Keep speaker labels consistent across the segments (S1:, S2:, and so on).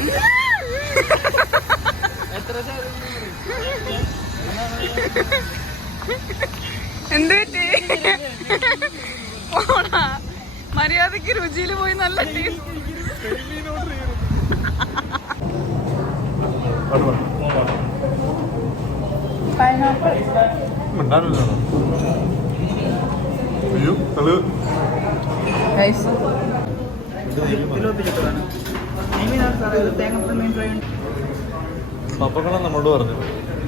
S1: എന്ത് പറ്റി? പോടാ മര്യാദയ്ക്ക് രുചിയിൽ പോയി നല്ല
S2: അയ്യോ പപ്പക്കളം നമ്മളോട് പറഞ്ഞു.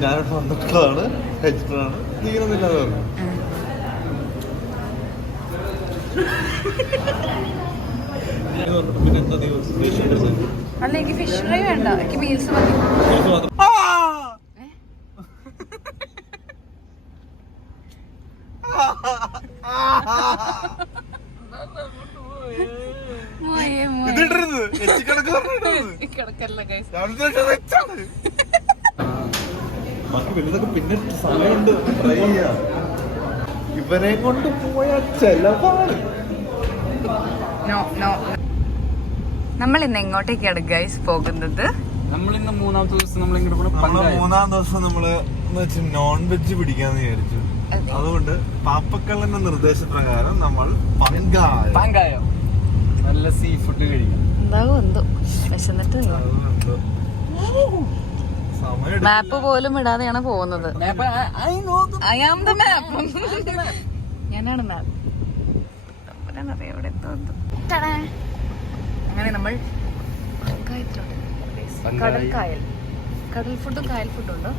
S2: ഞാനിവിടെ വന്നിട്ടുള്ളതാണ് കഴിച്ചിട്ടാണ് തീരുന്നില്ലാതെ പറഞ്ഞു?
S1: അല്ല എനിക്ക് ഫിഷ് ഫ്രൈ വേണ്ട. എനിക്ക് മീൽസ് മതി.
S2: പിന്നെ സമയമുണ്ട്. ഇവരെ കൊണ്ട് പോയ ചെലവാണ്.
S1: നോ നോ നമ്മൾ ഇന്ന് എങ്ങോട്ടേക്കാണ് ഗൈസ് പോകുന്നത്?
S3: നമ്മൾ ഇന്ന് മൂന്നാമത്തെ ദിവസം നമ്മൾ ഇങ്ങോട്ട്
S2: മൂന്നാം ദിവസം നമ്മൾ നോൺ വെജ് പിടിക്കാന്ന് വിചാരിച്ചു. അതുകൊണ്ട് പാപ്പക്കള്ളന്റെ നിർദ്ദേശപ്രകാരം നമ്മൾ പങ്കായ
S3: പങ്കായോ നല്ല സീ ഫുഡ് കഴിക്കാം
S1: എന്താവും എന്തോ. വിശന്നിട്ട് മാപ്പ് പോലും ഇടാതെയാണ് പോകുന്നത്. ഞാനാണ് മാപ്പ്. അങ്ങനെ നമ്മൾ. കടൽ കായൽ കടൽ ഫുഡും കായൽ ഫുഡും ഉണ്ടോ?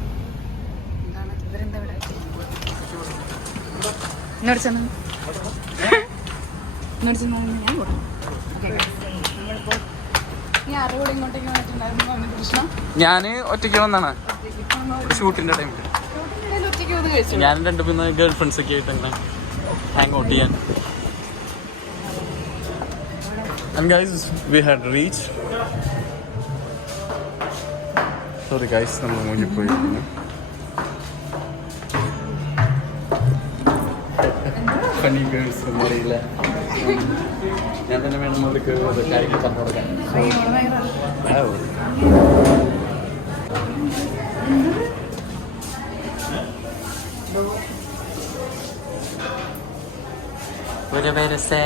S1: എന്താണ്? ഇവരെന്താ ഇവിടെ? എന്നോട് ചെന്നു. എന്നോട് ചെന്നു ഞാൻ ഓക്കെ നമ്മളിപ്പോൾ ഈ ആരുടെ കൂടെ ഇങ്ങോട്ടേക്ക് വന്നിട്ടുണ്ടായിരുന്നു അവന് കൃഷ്ണ
S3: ഞാൻ ഒറ്റയ്ക്ക് വന്നാണ്. ഷൂട്ടിന്റെ ടൈമിൽ ഞാൻ രണ്ട് മൂന്ന് ഗേൾ ഫ്രണ്ട്സ് ഒക്കെ ആയിട്ട് അങ്ങനെ ഹാങ് ഔട്ട് ചെയ്യാൻ. And guys, we had reached. Sorry guys, നമ്മൾ മൂഞ്ചി ഫണി ഗേൾസ് എന്നറിയില്ല ഞാൻ തന്നെ വേണം അവർക്ക് കാര്യങ്ങൾ പറഞ്ഞു കൊടുക്കാൻ. ഒരു വരസേ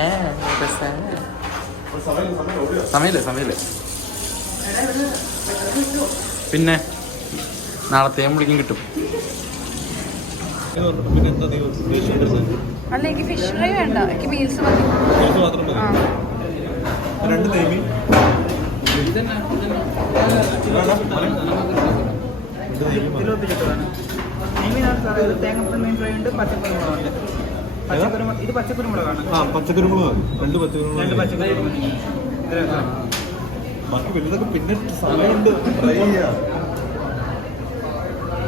S3: സമയമില്ല പിന്നെ നാളത്തെ വിളിക്കും കിട്ടും
S2: പിന്നെ എന്താ?
S1: അല്ല എനിക്ക് ഫിഷ് ഫ്രൈ വേണ്ട. എനിക്ക് മീൽസ് മതി.
S2: രണ്ട് നെയ്മീൻ
S4: തേങ്ങപ്പുറം ഫ്രൈ ഉണ്ട് പച്ചക്കുരുമുളകുണ്ട്. പച്ചക്കുരുമുളക് ഇത് പച്ചക്കുരുമുളകാണ്.
S2: ആ പച്ചക്കുരുമുളക് രണ്ട് പച്ചക്കുരുമുളക്
S4: രണ്ട് പച്ചക്കുരുമുളക്
S2: ബാക്കി വലുതൊക്കെ പിന്നെ സമയമുണ്ട്. ട്രൈ ചെയ്യാം.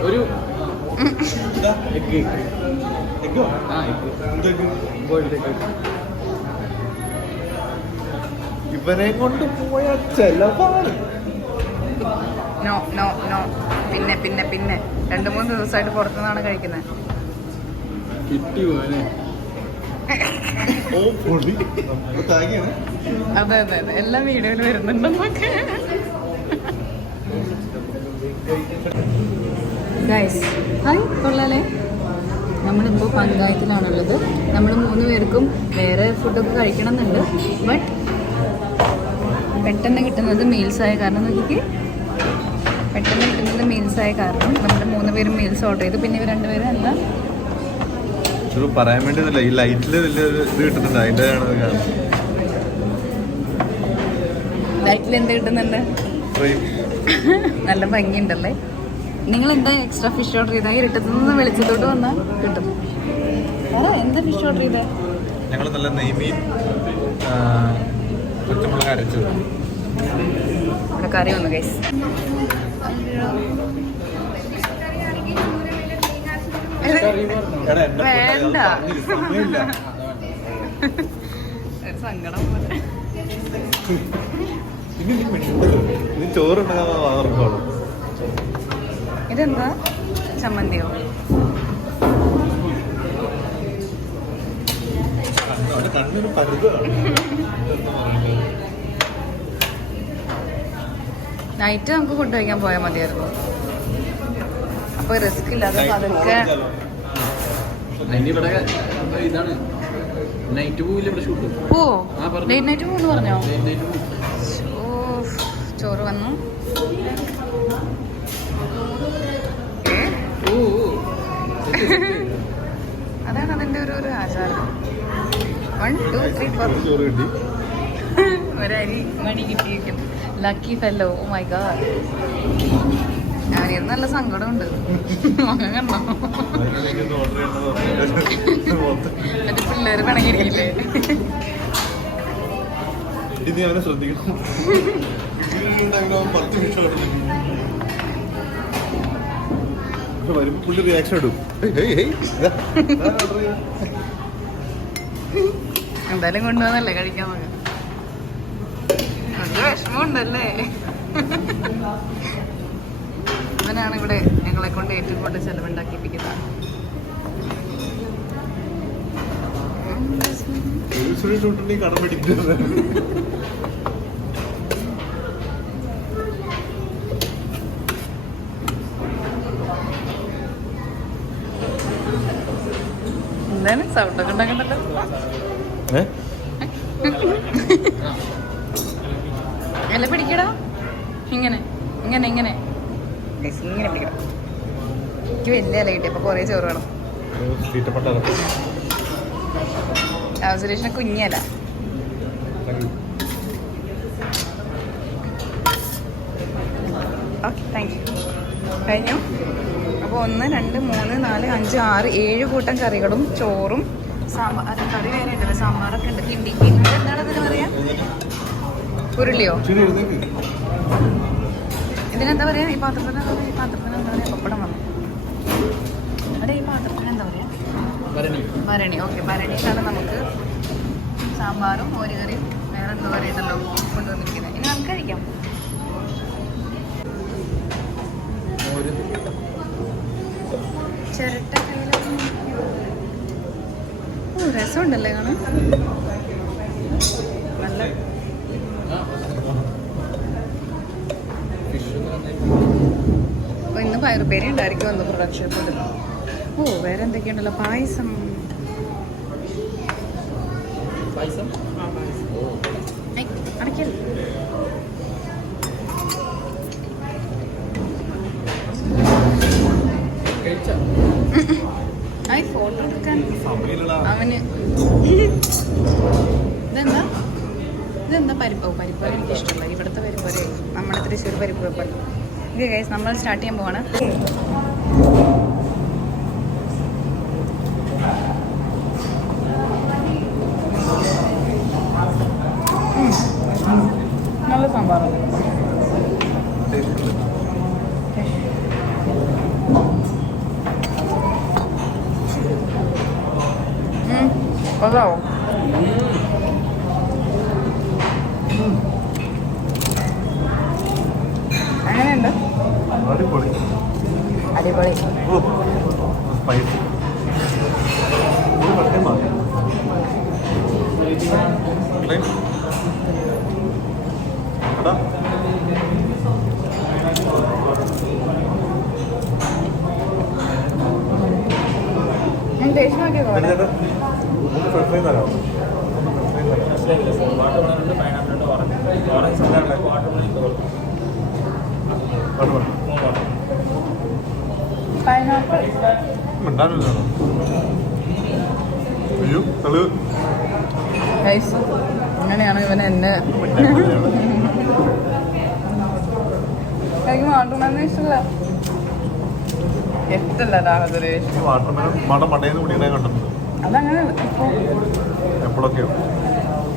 S3: ഒരു
S2: ഇതാ, Egg.
S3: ആ ബോയിൽഡ്
S2: ഇവരെ കൊണ്ട് പോയ ചെലവാണ്.
S1: നോ നോ നോ പിന്നെ പിന്നെ പിന്നെ. രണ്ട് മൂന്ന് ദിവസമായിട്ട് പുറത്തുനിന്നാണ് കഴിക്കുന്നത്.
S3: കിട്ടി
S2: ഓ
S1: അതെ അതെ അതെ. എല്ലാ വീഡിയോയിലും വരുന്നുണ്ട് നമുക്ക്. ഗൈസ് ഹായ് കൊള്ളാലേ. നമ്മളിപ്പോൾ പഞ്ചായത്തിലാണുള്ളത്. നമ്മൾ മൂന്ന് പേർക്കും വേറെ ഫുഡൊക്കെ കഴിക്കണം എന്നുണ്ട് ബട്ട് പെട്ടെന്ന് കിട്ടുന്നത് മീൽസായ കാരണം നോക്കിക്കേ. പെട്ടെന്ന് കിട്ടുന്നത് മീൽസായ കാരണം നമ്മൾ മൂന്ന് പേരും മീൽസ് ഓർഡർ ചെയ്തു. പിന്നെ ഇവർ രണ്ടുപേരും എന്താ?
S2: പറയാൻ വേണ്ടി ഈ ലൈറ്റിൽ വലിയ ഒരു ഇത് കിട്ടുന്നുണ്ട്. അതിന്റെ
S1: ലൈറ്റിൽ എന്ത് കിട്ടുന്നുണ്ട്? നല്ല ഭംഗിയുണ്ടല്ലേ? നിങ്ങൾ എന്താ എക്സ്ട്രാ ഫിഷ് ഓർഡർ ചെയ്താൽ ഇരുട്ടത്തു നിന്ന് വെളിച്ചത്തോട്ട് വന്നാൽ കിട്ടും. അതാ എന്താ ഫിഷ് ഓർഡർ ചെയ്തേ?
S2: ഞങ്ങൾ നല്ല നെയ്മീൻ പച്ചമുളക് അരച്ചു
S1: ഇവിടെ കറി വന്നു ഗൈസ് വേണ്ട. ഒരു സങ്കടം പോലെ.
S2: ചോറുണ്ടാകാൻ
S1: ഇതെന്താ? ചമ്മന്തിയോ? നൈറ്റ് നമുക്ക് ഫുഡ് കഴിക്കാൻ പോയാൽ മതിയായിരുന്നു. അപ്പൊ റിസ്ക് ഇല്ലാതെ പതുക്കെ
S3: നൈറ്റ് പറഞ്ഞു.
S1: ലേറ്റ് നൈറ്റ് പോകുന്നു പറഞ്ഞോ?
S3: നൈറ്റ് പോവും
S1: ഓ ചോറ് വന്നു ഏ,
S3: ഓ ഓ.
S1: അതാണ് അതിന്റെ ഒരു ഒരു ആചാരം. വൺ ടു ത്രീ ഫോർ ഒരരി മണി കിട്ടിയിരിക്കും lucky fellow oh my god ഞാനിത് നല്ല സങ്കടമുണ്ട്.
S2: മൊത്തം.
S1: എന്റെ പിള്ളേര് പിണങ്ങിയിരിക്കില്ലേ
S2: ഇനി അവനെ ശ്രദ്ധിക്കണം. പത്ത് നിമിഷം പക്ഷെ വരുമ്പോൾ പുള്ളി റിയാക്ഷൻ ഇടും
S1: എന്തായാലും കൊണ്ടുവന്നല്ലേ കഴിക്കാൻ മകൻ ഒരു വിഷമമുണ്ടല്ലേ ഇവനാണ് ഇവിടെ ഞങ്ങളെ കൊണ്ട് ഏറ്റവും കൂടുതൽ ചെലവുണ്ടാക്കിപ്പിക്കുന്നത്
S2: കടം പിടിക്കുന്നത്
S1: എന്താണ് സൗണ്ടൊക്കെ ഉണ്ടാക്കണ്ടല്ലോ? അല്ല പിടിക്കടാ. ഇങ്ങനെ ഇങ്ങനെ ഇങ്ങനെ. ഇങ്ങനെ പിടിക്കണം. എനിക്ക് വലിയ ഇല കിട്ടി അപ്പൊ കുറേ ചോറ് വേണം. സുരേഷിനെ കുഞ്ഞല ഓക്കെ താങ്ക് യു. കഴിഞ്ഞു? അപ്പോൾ ഒന്ന് രണ്ട് മൂന്ന് നാല് അഞ്ച് ആറ് ഏഴ് കൂട്ടം കറികളും ചോറും സാമ്പാർ അത് കറി വേറെ ഉണ്ടല്ലോ സാമ്പാറൊക്കെ ഉണ്ട്. കിണ്ടി കിണ്ടി എന്താണ് അതിന് പറയാ? ഉരുളിയോ? ഇതിനെന്താ പറയാ? ഈ പാത്രത്തിന് എന്താ പറയാ? ഈ പാത്രത്തിന് എന്താ പറയാ? പപ്പടം വന്നു അവിടെ ഈ പാത്രത്തിന് എന്താ പറയാ?
S3: ഭരണി.
S1: ഓക്കെ ഭരണിയിലാണ് നമുക്ക് സാമ്പാറും മോരുകറിയും വേറെ എന്താ പറയുന്നല്ലോ കൊണ്ടുവന്നിരിക്കുന്നത്. ഇനി നമുക്ക് കഴിക്കാം. ചിരട്ട ഓ രസമുണ്ടല്ലേ കാണാൻ? നല്ല ഇന്ന് പയറുപേരി ഉണ്ടായിരിക്കും വന്നു പ്രൊഡക്ഷൻ ഫുഡ് ഓ വേറെ എന്തൊക്കെയുണ്ടല്ലോ? പായസം.
S3: പായസം?
S1: ഐ ഫോട്ടോ എടുക്കാൻ. അവന് ഇതെന്താ? ഇതെന്താ പരിപ്പ് പരിപ്പ് എനിക്ക് ഇഷ്ടമല്ല. ഇവിടുത്തെ പരിപ്പ് നമ്മുടെ തൃശ്ശൂർ പരിപ്പ് ഇത് ഗൈസ് നമ്മൾ സ്റ്റാർട്ട് ചെയ്യാൻ പോവാണ്. ഉം. കൊള്ളാവോ എങ്ങനെയുണ്ട്
S2: അടിപൊളി.
S1: അടിപൊളി.
S2: ഓ സ്പൈസി ഒരു പട്ടയം മാറി എടാ
S1: ഞാൻ ടേസ്റ്റ് നോക്കിയോ
S2: പിന്നെ ചേട്ടാ മൂന്ന് ഫ്രണ്ട് ഫ്രൈ തരാമോ
S1: പൈനാപ്പിൾ
S2: മിണ്ടാനില്ലോ അയ്യോ തളു
S1: അങ്ങനെയാണ് ഇവൻ എന്നെ എനിക്ക് ഇഷ്ടമില്ല
S2: വാട്ടർമെലൻ മട മടയിൽ നിന്ന് കുടിക്കണേ കണ്ടിട്ടുണ്ട്.
S1: അതങ്ങനെ ഇപ്പോൾ
S2: എപ്പോഴൊക്കെയോ.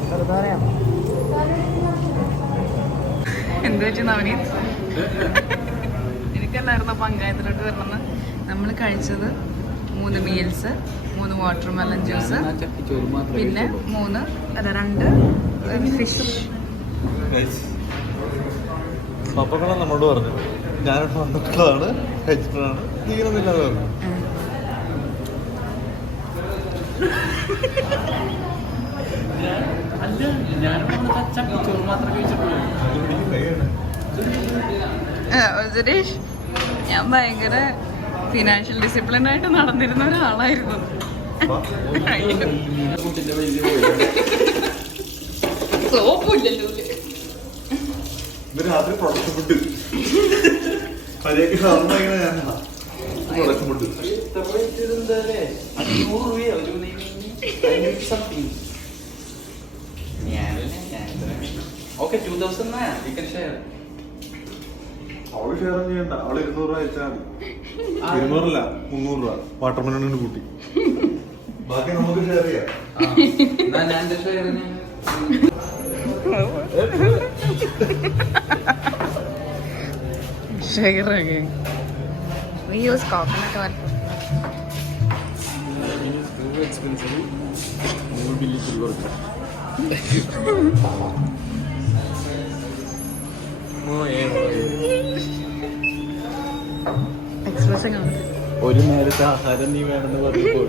S1: എന്താ പറയാം? എന്ത് വെച്ച് നവനീത്? എനിക്കല്ലായിരുന്നു പഞ്ചായത്തിലോട്ട് വരണമെന്ന്. നമ്മൾ കഴിച്ചത് മൂന്ന് മീൽസ് മൂന്ന് വാട്ടർ മെലൺ ജ്യൂസ് പിന്നെ മൂന്ന് അല്ല രണ്ട് ഫിഷ്
S2: പപ്പക്കണം നമ്മളോട് പറഞ്ഞു. ഞാനിവിടെ വന്നിട്ടുള്ളതാണ്. കഴിച്ചിട്ടാണ് തീരുന്നില്ലാതെ പറഞ്ഞു
S3: അല്ല ഞാനും ചട്ടിച്ചോറ് മാത്രമേ കഴിച്ചിട്ടുള്ളൂ
S1: സുരേഷ് ഞാൻ ഭയങ്കര ഫിനാൻഷ്യൽ ഡിസിപ്ലിൻ ആയിട്ട് നടന്നിരുന്ന ഒരാളായിരുന്നു.
S3: അവൾ ഷെയർ
S2: ചെയ്യണ്ട. അവൾ ഇരുന്നൂറ് രൂപ അയച്ചാൽ മതി. ഇരുന്നൂറല്ല മുന്നൂറ് രൂപ. വാട്ടർ മെലണിന് കൂട്ടി. ബാക്കി നമുക്ക് ഷെയർ ചെയ്യാം
S3: ഞാൻ.
S1: We use coconut oil.
S3: Expensive
S1: Expressing on
S3: ഒരു നേരത്തെ ആഹാരം നീ വേണമെന്ന് പറഞ്ഞപ്പോൾ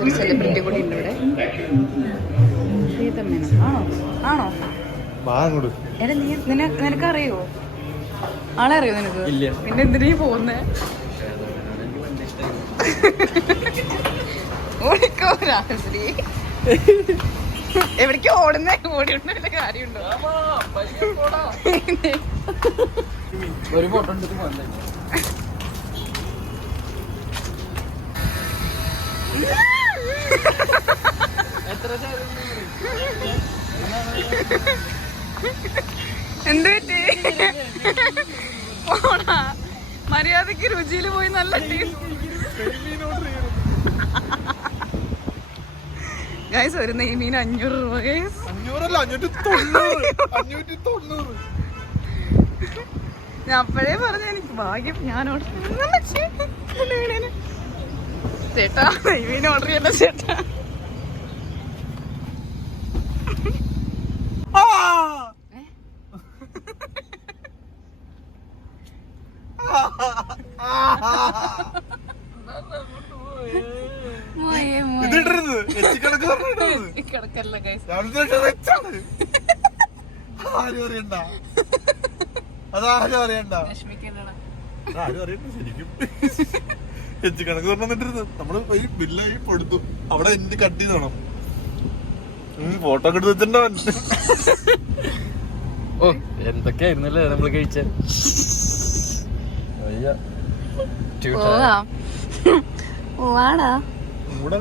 S1: ഒരു സെലിബ്രിറ്റി കൂടി ഉണ്ട് ഇവിടെ. ആണോ? ആണോ? എടാ നീ ആളെ അറിയോ നിനക്ക്?
S3: ഇല്ല.
S1: പിന്നെ എന്തിനാ പോകുന്നേ? ഓടിക്കോ രാജശ്രീ എവിടേക്കോ ഓടുന്ന? ഓടി വല്ല കാര്യമുണ്ടോ?
S3: ഒരു ഫോട്ടോ
S1: എന്ത് പറ്റി? മര്യാദയ്ക്ക് രുചിയിൽ പോയി നല്ല ഗൈസ് ഒരു നെയ്മീൻ അഞ്ഞൂറ് രൂപ ഗൈസ് ഞാൻ അപ്പോഴേ പറഞ്ഞു എനിക്ക് ഭാഗ്യം. ഞാൻ ഓർഡർ ചേട്ടാ? നെയ്മീൻ ഓർഡർ ചെയ്യണ്ട ചേട്ടാ.
S2: അറിയണ്ട. ആരും അറിയണ്ട ശരിക്കും. എച്ചിക്കണക്ക് പറഞ്ഞിട്ടിരുന്നു നമ്മൾ ഈ ബില്ലായി കൊടുത്തു അവിടെ എന്ത് കട്ട് ചെയ്തോണം? ഫോട്ടോ ഒക്കെ എടുത്ത് വെച്ചിട്ടുണ്ടവൻ
S3: ഓ എന്തൊക്കെയായിരുന്നല്ലേ നമ്മൾ കഴിച്ച?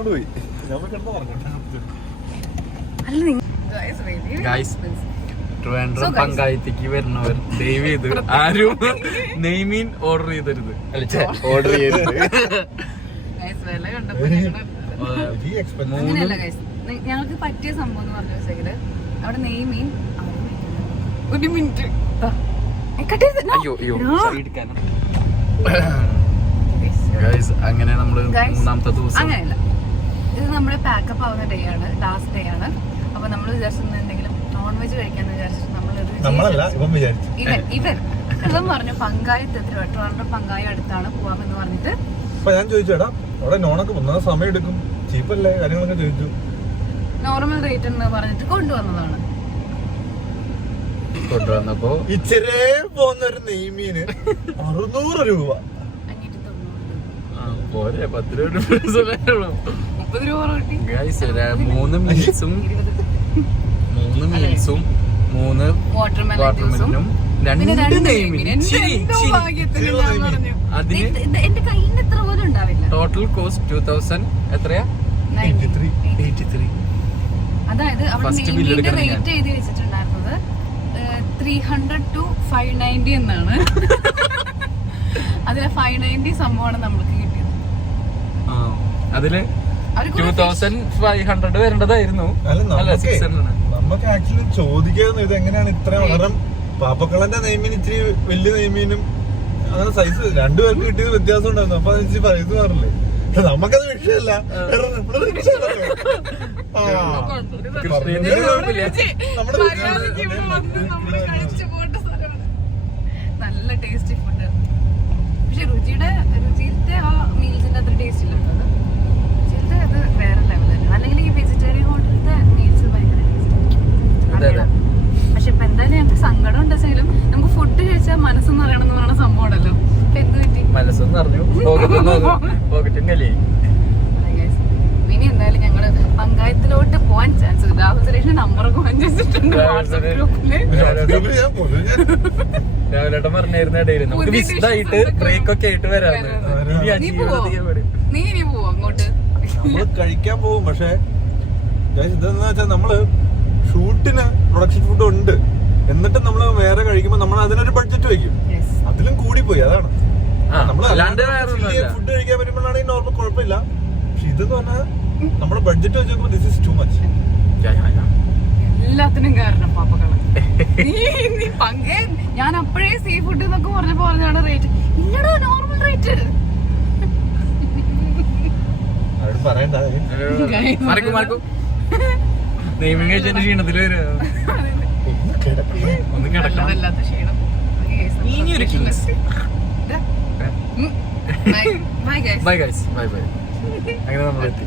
S2: പോയി. ഞാൻ
S3: ട്രിവാൻഡ്രം പങ്കായത്തേക്ക് വരുന്നവർ ദയവ് ചെയ്ത് ആരും നെയ്മീൻ ഓർഡർ ചെയ്തരുത്. ഓർഡർ ചെയ്യരുത്.
S1: ഞങ്ങൾക്ക് പറ്റിയ സംഭവം എന്ന് പറഞ്ഞു വെച്ചെങ്കിൽ അവിടെ നെയ്മീൻ ഒരു മിനിറ്റ്.
S3: അങ്ങനെ
S1: നമ്മൾ
S3: മൂന്നാമത്തെ ദിവസം
S1: അങ്ങനെയല്ല. ഇത് നമ്മുടെ പാക്കപ്പ് ആവുന്ന ഡേ ആണ് ലാസ്റ്റ് ഡേ ആണ്. അപ്പൊ നമ്മൾ വിചാരിച്ചു വെജ് കഴിക്കാന്ന് വിചാരിച്ചിട്ട്
S2: നമ്മളല്ല ഇവൻ വിചാരിച്ചു.
S1: ഇവൻ ഇവൻ. ഇവൻ പറഞ്ഞു പങ്കായത്ത് എത്ര? ട്രിവാൻഡ്രം പങ്കായം അടുത്താണ് പോവാമെന്ന് പറഞ്ഞിട്ട്.
S2: അപ്പൊ ഞാൻ ചോദിച്ചേടാ അവിടെ നോണൊക്കെ ഒന്നാം സമയം എടുക്കും. ചീപ്പല്ലേ? കാര്യങ്ങളൊക്കെ ചോദിച്ചു.
S1: നോർമൽ റേറ്റ് എന്ന് പറഞ്ഞിട്ട് കൊണ്ടുവന്നതാണ്.
S3: കൊണ്ടുവന്നപ്പോ
S2: ഇച്ചിരേ പോകുന്ന ഒരു നെയ്മീന്. അറുന്നൂറ് രൂപ.
S3: പോരെ പത്ത് രൂപ.
S1: മുപ്പത് രൂപ
S3: മൂന്ന്
S1: ഇരുപത്.
S3: മൂന്ന് മീൽസും മൂന്ന് വാട്ടർമെലനും രണ്ട്
S1: ഉണ്ടാവില്ല.
S3: ടോട്ടൽ കോസ്റ്റ് ടൂ തൗസൻഡ് എത്രയാ?
S2: 83.
S1: അതായത്. റേറ്റ് എഴുതി വെച്ചിട്ടുണ്ടായിരുന്നത് three hundred two five ninety എന്നാണ്. അതിലെ ഫൈവ് നയന്റി സംഭവമാണ് നമ്മൾക്ക് കിട്ടിയത്. അതിൽ
S3: ടൂ തൗസൻഡ് ഫൈവ് ഹൺഡ്രഡ് വരേണ്ടതായിരുന്നു.
S2: അല്ല
S3: സിക്സ് ഹൺഡ്രഡ്
S2: നമുക്ക് ആക്ച്വലി ചോദിക്കായിരുന്നു ഇത് എങ്ങനെയാണ് ഇത്ര വളരെ പാപ്പക്കളന്റെ നെയ്മീൻ ഇച്ചിരി വലിയ നെയ്മീനും അങ്ങനെ സൈസ് രണ്ടുപേർക്ക് കിട്ടിയത് വ്യത്യാസം ഉണ്ടായിരുന്നു. അപ്പൊ അതെനിച്ച് ഇച്ചിരി പറയുന്നത് പറഞ്ഞില്ലേ? നമുക്കത് വിഷയമല്ല. കാരണം.
S1: നല്ല ടേസ്റ്റി ഫുഡ് പക്ഷെ രുചിയുടെ രുചിയിലത്തെ ആ മീൽസിന്റെ അത്ര ടേസ്റ്റ് ഇല്ല രുചിയിലത്തെ അത് വേറെ പക്ഷെ ഇപ്പൊ എന്തായാലും ഞങ്ങൾക്ക് സങ്കടം ഉണ്ടെങ്കിലും നമുക്ക് ഫുഡ് കഴിച്ചാൽ മനസ്സെന്ന് അറിയണമെന്ന് പറയുന്ന സംഭവം ഉണ്ടല്ലോ
S3: മനസ്സെന്ന് അറിഞ്ഞു.
S1: ഇനി എന്തായാലും ഞങ്ങൾ പഞ്ചായത്തിലോട്ട് പോവാൻ ചാൻസ് രാഹുൽ സുരേഷിന്റെ നമ്പറൊക്കെ വാങ്ങിച്ചിട്ടുണ്ട് വാട്സ്ആപ്പ്
S2: ഗ്രൂപ്പിൽ
S3: രാഹുലേട്ടൻ പറഞ്ഞായിരുന്നു ഇടയിൽ നമുക്ക് വിശദമായിട്ട് ബ്രേക്ക് ഒക്കെ ആയിട്ട് വരാന്ന്.
S1: നീ ഇനി പോവോ അങ്ങോട്ട്?
S2: കഴിക്കാൻ പോകും പക്ഷേ ഇതെന്ന് വെച്ചാൽ നമ്മൾ ഷൂട്ടിന് പ്രൊഡക്ഷൻ ഫുഡ് ഉണ്ട്. എന്നിട്ട് നമ്മൾ വേറെ കഴിക്കുമ്പോൾ നമ്മൾ അതിനൊരു ബഡ്ജറ്റ് വെക്കും. അതിലും കൂടി പോയി അതാണ്
S3: വേറെ
S2: ഫുഡ് കഴിക്കാൻ പറ്റുമ്പോഴാണെങ്കിൽ നോർമൽ കുഴപ്പമില്ല. പക്ഷെ ഇതെന്ന് പറഞ്ഞാൽ നമ്മുടെ ബഡ്ജറ്റ് വെച്ച് നോക്കുമ്പോൾ ദിസ് ഇസ് ടു മച്ച്.
S1: എല്ലാത്തിനും കാരണം പാപ്പകൾ നീ നീ പങ്കേ ഞാൻ അപ്പോഴേ സീ ഫുഡ് എന്നൊക്കെ പറഞ്ഞപ്പോ പറഞ്ഞാണ് റേറ്റ് ഇല്ലടോ നോർമൽ റേറ്റ്
S2: പറയണ്ട.
S3: നെയ്മിങ് ഏജന്റ് ക്ഷീണത്തിൽ ഒന്ന് കിടക്കണം. ബൈ ഗൈസ് ബൈ ബൈ അങ്ങനെ നമ്മളെത്തി